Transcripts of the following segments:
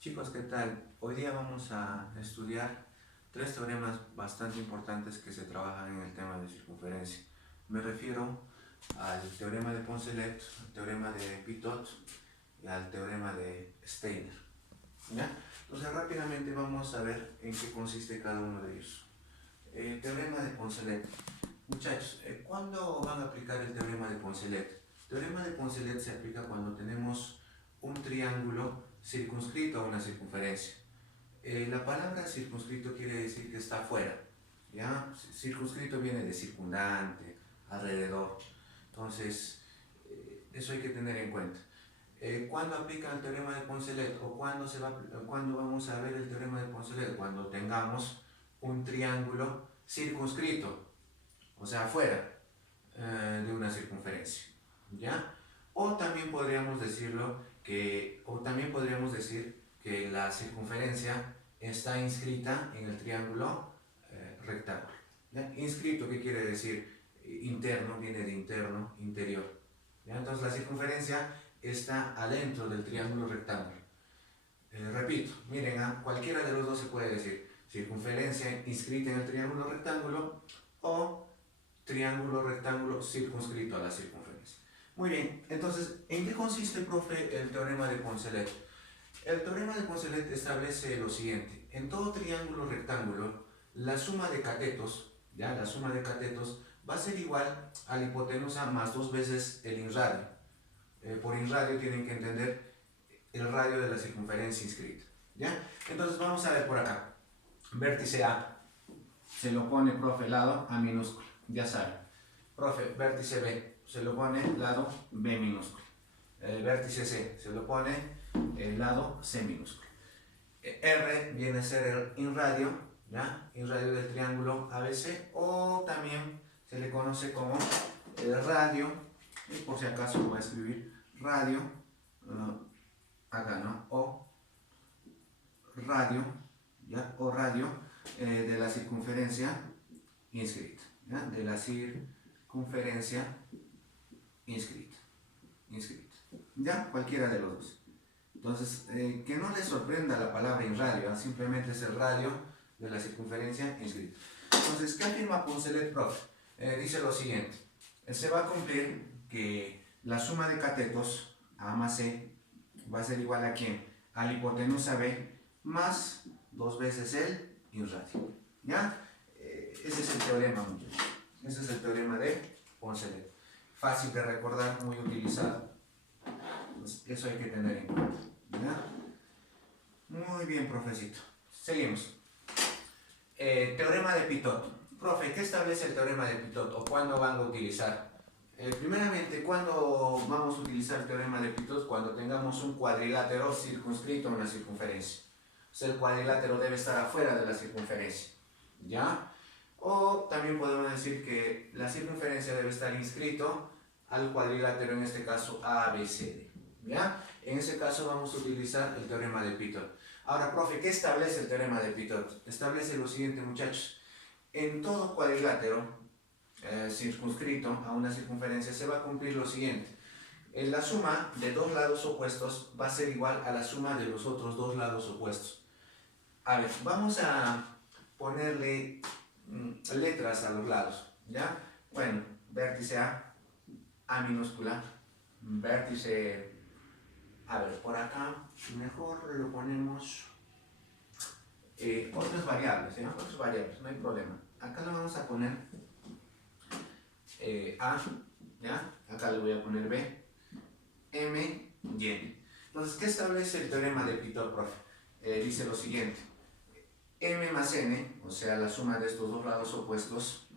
Chicos, ¿qué tal? Hoy día vamos a estudiar tres teoremas bastante importantes que se trabajan en el tema de circunferencia. Me refiero al teorema de Poncelet, al teorema de Pitot y al teorema de Steiner. ¿Ya? Entonces rápidamente vamos a ver en qué consiste cada uno de ellos. El teorema de Poncelet. Muchachos, ¿cuándo van a aplicar el teorema de Poncelet? El teorema de Poncelet se aplica cuando tenemos un triángulo circunscrito a una circunferencia. La palabra circunscrito quiere decir que está fuera, ¿ya? Circunscrito viene de circundante, alrededor. Entonces, eso hay que tener en cuenta. ¿Cuándo aplica el teorema de Poncelet o cuándo vamos a ver el teorema de Poncelet? Cuando tengamos un triángulo circunscrito, o sea, fuera de una circunferencia, ¿ya? O también podríamos decir que la circunferencia está inscrita en el triángulo rectángulo, ¿ya? Inscrito, ¿qué quiere decir? Interno, viene de interno, interior, ¿ya? Entonces la circunferencia está adentro del triángulo rectángulo. Repito, miren, a cualquiera de los dos se puede decir circunferencia inscrita en el triángulo rectángulo o triángulo rectángulo circunscrito a la circunferencia. Muy bien, entonces, ¿en qué consiste, profe, el teorema de Poncelet? El teorema de Poncelet establece lo siguiente: en todo triángulo rectángulo, la suma de catetos, ¿ya? La suma de catetos va a ser igual a la hipotenusa más dos veces el inradio. Por inradio tienen que entender el radio de la circunferencia inscrita, ¿ya? Entonces vamos a ver por acá. Vértice A se lo pone, profe, lado A minúsculo, ya saben. Profe, vértice B se lo pone lado B minúsculo. Vértice C se lo pone lado C minúsculo. R viene a ser el inradio, ¿ya? Inradio del triángulo ABC, o también se le conoce como el radio, y por si acaso voy a escribir radio, acá, ¿no? O radio, ¿ya? O radio de la circunferencia inscrita, ¿ya? De la circunferencia inscrita, ¿ya? Cualquiera de los dos. Entonces, que no les sorprenda la palabra inradio, ¿eh? Simplemente es el radio de la circunferencia inscrita. Entonces, ¿qué afirma Poncelet, profe? Dice lo siguiente: se va a cumplir que la suma de catetos A más C va a ser igual a ¿quién? A la hipotenusa B más dos veces el inradio, ¿ya? Ese es el teorema, muchachos. Ese es el teorema de Poncelet. Fácil de recordar, muy utilizado. Pues eso hay que tener en cuenta, ¿ya? Muy bien, profesito. Seguimos. Teorema de Pitot. Profe, ¿qué establece el teorema de Pitot o cuándo van a utilizar? Primeramente, ¿cuándo vamos a utilizar el teorema de Pitot? Cuando tengamos un cuadrilátero circunscrito a una circunferencia. O sea, el cuadrilátero debe estar afuera de la circunferencia, ¿ya? O también podemos decir que la circunferencia debe estar inscrito al cuadrilátero, en este caso ABCD, ¿ya? En ese caso vamos a utilizar el teorema de Pitot. Ahora, profe, ¿qué establece el teorema de Pitot? Establece lo siguiente, muchachos. En todo cuadrilátero circunscrito a una circunferencia se va a cumplir lo siguiente: la suma de dos lados opuestos va a ser igual a la suma de los otros dos lados opuestos. A ver, vamos a ponerle letras a los lados, ¿ya? Bueno, vértice A minúscula, vértice, a ver, por acá mejor lo ponemos otras variables, ¿ya? Otras variables, no hay problema. Acá lo vamos a poner A, ¿ya? Acá le voy a poner B, M y N. Entonces, ¿qué establece el teorema de Pitot, profe? Dice lo siguiente: M más N, o sea, la suma de estos dos lados opuestos,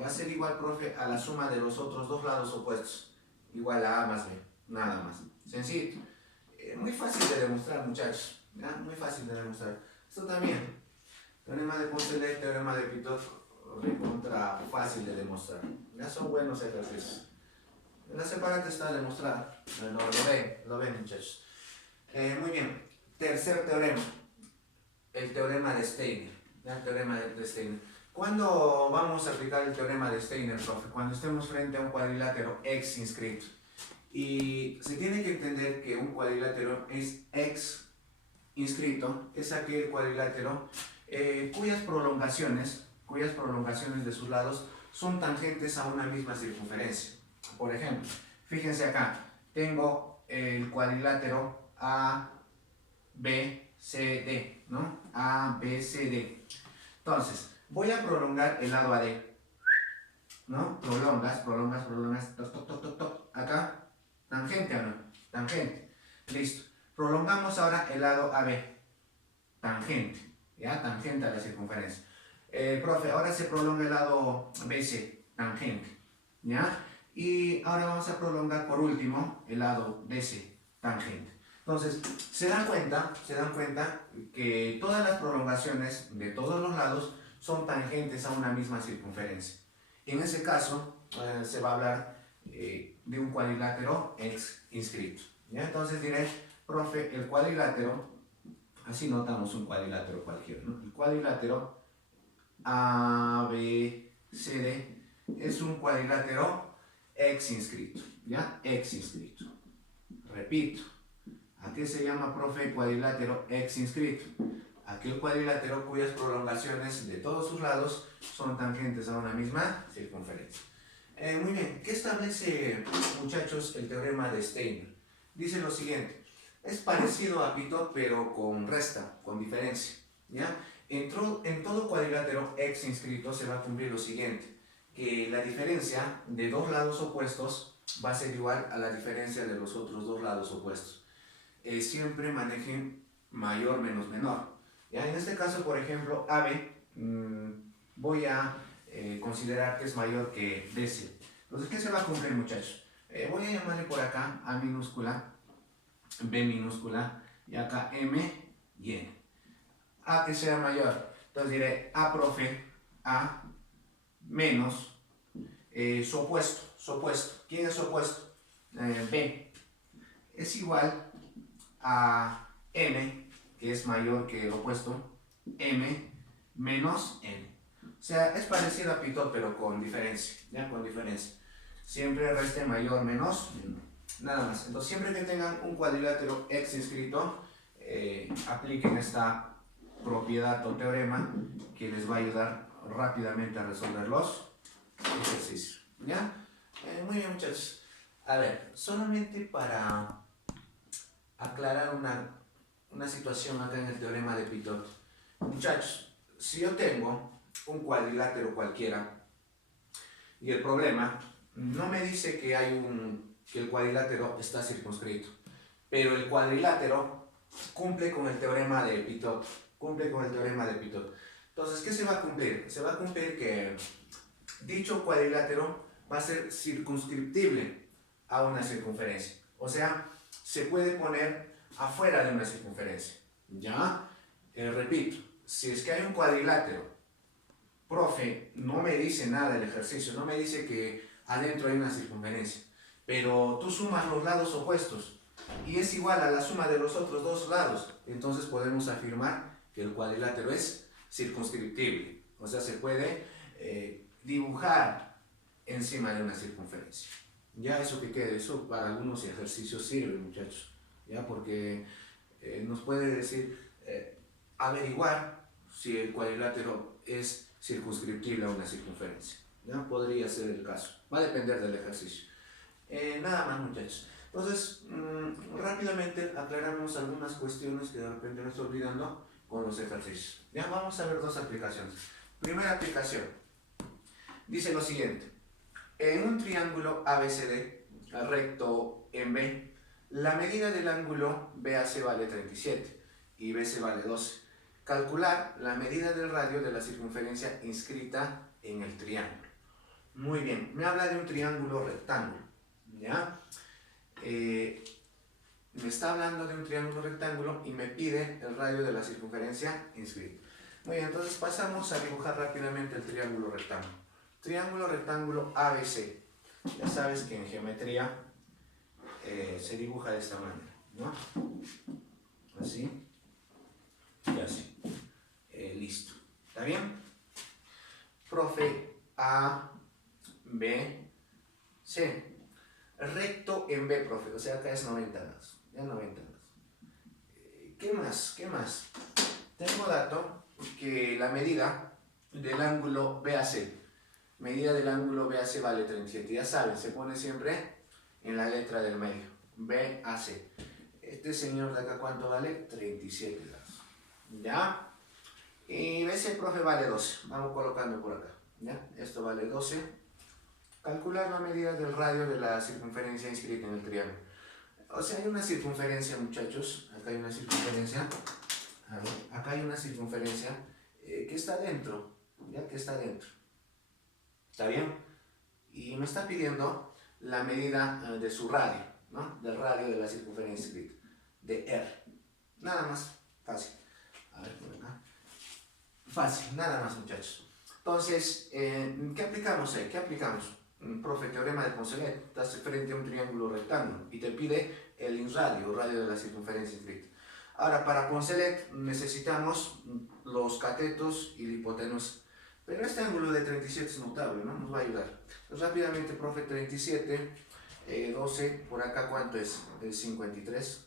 va a ser igual, profe, a la suma de los otros dos lados opuestos, igual a A más B, nada más. Sencillo. Muy fácil de demostrar, muchachos, ¿ya? Muy fácil de demostrar. Esto también, teorema de Poncelet, teorema de Pitot, recontra fácil de demostrar. Ya son buenos ejercicios. En la separata está demostrado. Lo ven, muchachos. Muy bien. Tercer teorema. El teorema de Steiner. ¿Ya? El teorema de Steiner. ¿Cuándo vamos a aplicar el teorema de Steiner, profe? Cuando estemos frente a un cuadrilátero X inscrito. Y se tiene que entender que un cuadrilátero es X inscrito es aquel cuadrilátero cuyas prolongaciones de sus lados son tangentes a una misma circunferencia. Por ejemplo, fíjense acá, tengo el cuadrilátero ABCD, ¿no? ABCD. Entonces, voy a prolongar el lado AD, ¿no? Prolongas, toc, toc, toc, toc, toc. Acá, tangente o no, tangente. Listo. Prolongamos ahora el lado AB, tangente, ¿ya? Tangente a la circunferencia. Profe, ahora se prolonga el lado BC, tangente, ¿ya? Y ahora vamos a prolongar por último el lado DC, tangente. Entonces, se dan cuenta que todas las prolongaciones de todos los lados son tangentes a una misma circunferencia. En ese caso, se va a hablar de un cuadrilátero inscrito, ¿ya? Entonces diré, profe, el cuadrilátero, así notamos un cuadrilátero cualquiera, ¿no? El cuadrilátero ABCD es un cuadrilátero inscrito, ¿ya? Inscrito. Repito, ¿a qué se llama, profe, cuadrilátero inscrito? Aquel cuadrilátero cuyas prolongaciones de todos sus lados son tangentes a una misma circunferencia. Muy bien, ¿qué establece, muchachos, el teorema de Steiner? Dice lo siguiente, es parecido a Pitot pero con resta, con diferencia, ¿ya? En todo cuadrilátero inscrito se va a cumplir lo siguiente, que la diferencia de dos lados opuestos va a ser igual a la diferencia de los otros dos lados opuestos. Siempre manejen mayor menos menor. ¿Ya? En este caso, por ejemplo, AB, voy a considerar que es mayor que DC. Entonces, ¿qué se va a cumplir, muchachos? Voy a llamarle por acá A minúscula, B minúscula, y acá M y N. A que sea mayor. Entonces diré A, profe, A menos su opuesto. ¿Quién es su opuesto? B. Es igual a M, que es mayor que el opuesto, M menos N. O sea, es parecido a Pitot, pero con diferencia, ¿ya? Con diferencia. Siempre reste mayor menos menor. Nada más. Entonces, siempre que tengan un cuadrilátero inscrito, apliquen esta propiedad o teorema que les va a ayudar rápidamente a resolver los ejercicios. ¿Ya? Muy bien, muchachos. A ver, solamente para aclarar una situación acá en el teorema de Pitot. Muchachos, si yo tengo un cuadrilátero cualquiera y el problema no me dice que el cuadrilátero está circunscrito, pero el cuadrilátero cumple con el teorema de Pitot. Entonces, ¿qué se va a cumplir? Se va a cumplir que dicho cuadrilátero va a ser circunscriptible a una circunferencia. O sea, se puede poner afuera de una circunferencia. ¿Ya? Repito, si es que hay un cuadrilátero, profe, no me dice nada el ejercicio, no me dice que adentro hay una circunferencia, pero tú sumas los lados opuestos y es igual a la suma de los otros dos lados, entonces podemos afirmar que el cuadrilátero es circunscriptible, o sea, se puede dibujar encima de una circunferencia. Ya eso que quede, eso para algunos ejercicios sirve, muchachos, ya, porque nos puede decir, averiguar si el cuadrilátero es circunscriptible a una circunferencia. ¿Ya? Podría ser el caso, va a depender del ejercicio. Nada más, muchachos. Entonces, rápidamente aclaramos algunas cuestiones que de repente me estoy olvidando con los ejercicios. Ya vamos a ver dos aplicaciones. Primera aplicación, dice lo siguiente. En un triángulo ABCD, recto en B, la medida del ángulo BAC vale 37 y BC vale 12. Calcular la medida del radio de la circunferencia inscrita en el triángulo. Muy bien, me habla de un triángulo rectángulo, ¿ya? Me está hablando de un triángulo rectángulo y me pide el radio de la circunferencia inscrita. Muy bien, entonces pasamos a dibujar rápidamente el triángulo rectángulo. Triángulo rectángulo ABC. Ya sabes que en geometría se dibuja de esta manera, ¿no? Así y así. Listo. ¿Está bien? Profe, A, B, C. Recto en B, profe. O sea, acá es 90 grados. Ya 90 grados. ¿Qué más? ¿Qué más? Tengo dato que la medida del ángulo BAC, medida del ángulo BAC vale 37. Ya saben, se pone siempre en la letra del medio. BAC. Este señor de acá, ¿cuánto vale? 37 grados. ¿Ya? Y BC, profe, vale 12. Vamos colocando por acá. ¿Ya? Esto vale 12. Calcular la medida del radio de la circunferencia inscrita en el triángulo. O sea, hay una circunferencia, muchachos. Acá hay una circunferencia. A ver, acá hay una circunferencia que está dentro. ¿Ya? Que está dentro. ¿Está bien? Y me está pidiendo la medida de su radio, ¿no? Del radio de la circunferencia inscrita. De R. Nada más. Fácil. A ver, por acá. Fácil, nada más, muchachos. Entonces, ¿qué aplicamos ahí? ¿Qué aplicamos? Profe, teorema de Poncelet. Estás frente a un triángulo rectángulo y te pide el inradio, radio de la circunferencia inscrita. Ahora, para Poncelet necesitamos los catetos y la hipotenusa. Pero este ángulo de 37 es notable, ¿no? Nos va a ayudar. Entonces, rápidamente, profe, 37, 12, por acá, ¿cuánto es? 53.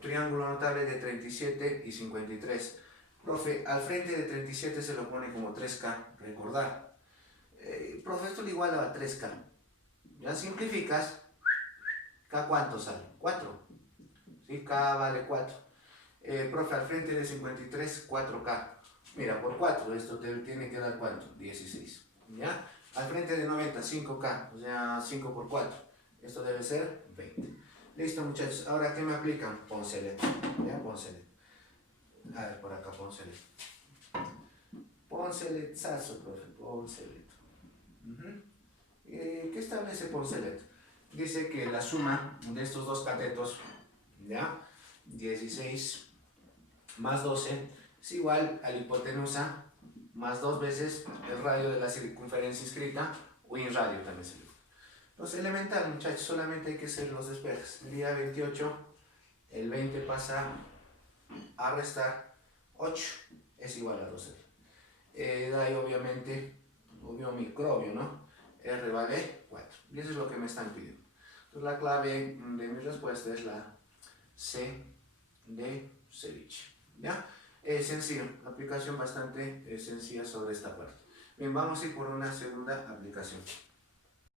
Triángulo notable de 37 y 53. Profe, al frente de 37 se lo pone como 3K, recordar. Profe, esto le iguala a 3K. Ya simplificas, ¿K cuánto sale? 4. ¿Sí? K vale 4. Profe, al frente de 53, 4K. Mira, por 4, esto te tiene que dar ¿cuánto? 16. ¿Ya? Al frente de 90, 5K, o sea, 5 por 4. Esto debe ser 20. Listo, muchachos. Ahora, ¿qué me aplican? Poncelet. ¿Ya? Poncelet. A ver, por acá, Poncelet. Ponceletazo, profe. Poncelet. ¿Qué establece Poncelet? Dice que la suma de estos dos catetos, ¿ya? 16 más 12 es igual a la hipotenusa más 2 veces el radio de la circunferencia inscrita, o in radio también se llama. Entonces, elemental, muchachos, solamente hay que hacer los despejes. El día 28, el 20 pasa a restar 8, es igual a 12. De ahí, obviamente, obvio microbio, ¿no? R vale 4. Y eso es lo que me están pidiendo. Entonces, la clave de mi respuesta es la C de ceviche. ¿Ya? Sencillo, aplicación bastante sencilla sobre esta parte. Bien, vamos a ir por una segunda aplicación.